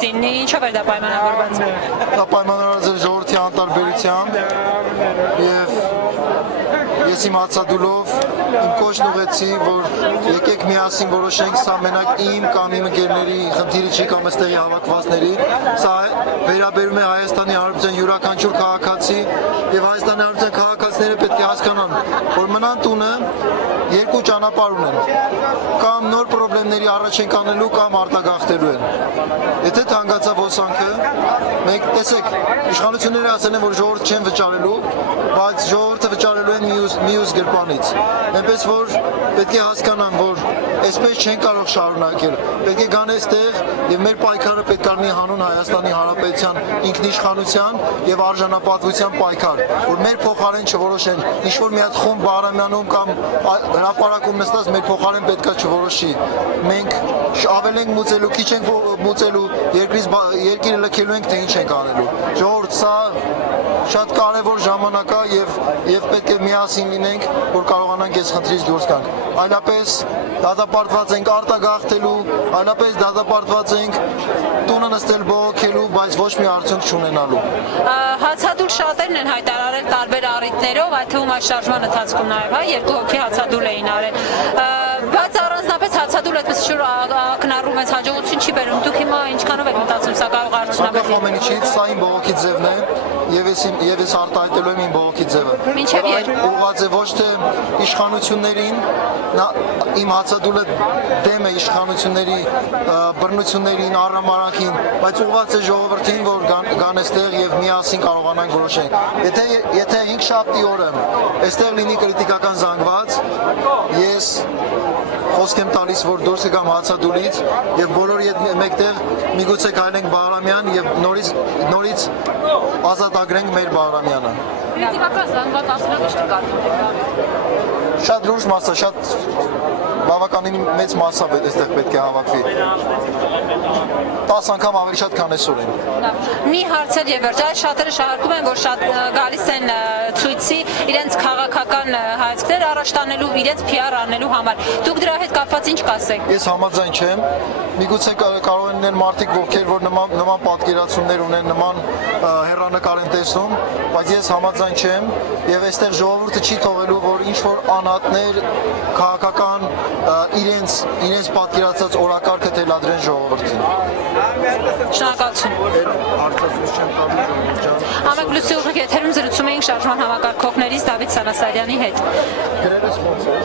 Ինչով էր դա պայմանավորված։ Դա պայմանավորված էր ժողովրդի անտարբերությամբ եւ ես իմ հացադուլով իմ կոչն ուղեցի, որ եկեք միասին որոշենք, սա մենակ իմ կամ իմ ընկերների խնդիրը չի կամ այստեղի հավաքվածների, սա վերաբերում է Հայաստանի Հանրապետության յուրաքանչյուր քաղաքացի եւ Հայաստանի Հանրապետության քաղաքացիները պետք է հասկանան, որ մնան տունը երկու ճանապարհ ունեն, կամ նոր խնդիրների առաջ են կանելու կամ արտագաղթելու են։ Եթե թանկացավ հոսանքը, մենք տեսեք, իշխանությունները ասել են, որ ժողովուրդ չեն վճարելու, բայց ժողովուրդը վճարելու են մյուս գրպանից։ Այնպես որ պետք է հասկանան, որ այսպես չեն կարող շարունակել։ Պետք է գան այստեղ եւ մեր պայքարը պետք է լինի հանուն Հայաստանի Հանրապետության ինքնիշխանության եւ արժանապատվության պայքար, որ մեր փոխարեն չորոշեն, ինչ որ մի հատ խումբ Բաղրամյանում կամ հրապարակում նստած մեր փոխարեն պետքա չորոշի։ Մենք ավել ենք մուծելու, քիչ ենք մուծելու, երկիրը լքելու ենք, թե ինչ ենք անելու։ Ժողովուրդ, սա շատ կարևոր ժամանակ է եւ պետք է միասին լինենք, որ կարողանանք այս խնդրից դուրս գանք։ Այլապես դատապարտված ենք արտագաղթելու, այլապես դատապարտված ենք տունը նստել բողոքելու, բայց ոչ մի արդյունք չունենալու։ Հացադուլ շատերն են հայտարարել տարբեր առիթներով, այդ թվում այս շարժման ընթացքում նաև, հա, 2 հոգի հացադուլ էին արել։ Բայց առանձնապես հացադուլ այդպես շուտ ակնառու մեծ հաջողություն չի բերում։ Դուք հիմա ինչքանով եք մտածում, սա կարող արդյունաբերել։ Ամեն ինչից սա իմ բողոքի ձևն է, եւ ես արտահայտելու եմ իմ բողոքի ձևը։ Մինչև երբ։ Ուղղված է ոչ թե իշխանություններին, իմ հացադուլը դեմ է իշխանությունների բռնություններին, առամարանքին, բայց ուղղված է ժողովրդին, որ գան այստեղ եւ միասին կարողանանք որոշենք։ Եթե 5 շաբթի օրը այստեղ լինի կրիտիկական զանգված, ես խոսք եմ տալիս, որ դուրս կգամ հացադուլից եւ բոլորի հետ մեկտեղ միգուցե քայլենք Բաղրամյան եւ նորից ազատագրենք մեր Բաղրամյանը։ Կրիտիկական զանգված ասելով ինչ կկարդում։ Շատ լուրջ մասը, շատ բավականին մեծ մասը այստեղ պետք է հավաքվի։ 10 անգամ ավելի շատ քան այսօր են։ Մի հարց էլ եւ վերջ, այս շատերը շահարկում են, որ շատ գալիս են ցույցի իրենց քաղաքական հայացքներ առաջ տանելու, իրենց PR անելու համար։ Դուք դրա հետ կապված ինչ կասեք։ Ես համաձայն չեմ։ Միգուցե կարող են լինել մարդիկ, ովքեր որ նման պատկերացումներ ունեն, նման հեռանկար են տեսնում, բայց ես համաձայն չեմ եւ այստեղ ժողովուրդը չի թողելու, որ ինչ որ անհատներ քաղաքական իրենց պատկերացած օրակարգը թելադրեն ժողովրդին։ Շնորհակալություն։ Հարցազրույց չեմ տալու ժողովուրդ ջան։ Համակ լուսի ուղիղ եթերում զրուցում էինք շարժման համակարգողներից Դավիթ Սանասարյանի հետ։ Գրելս ո՞նց է։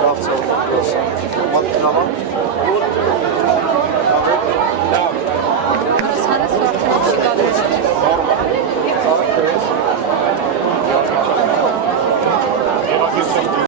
Լավ ծով։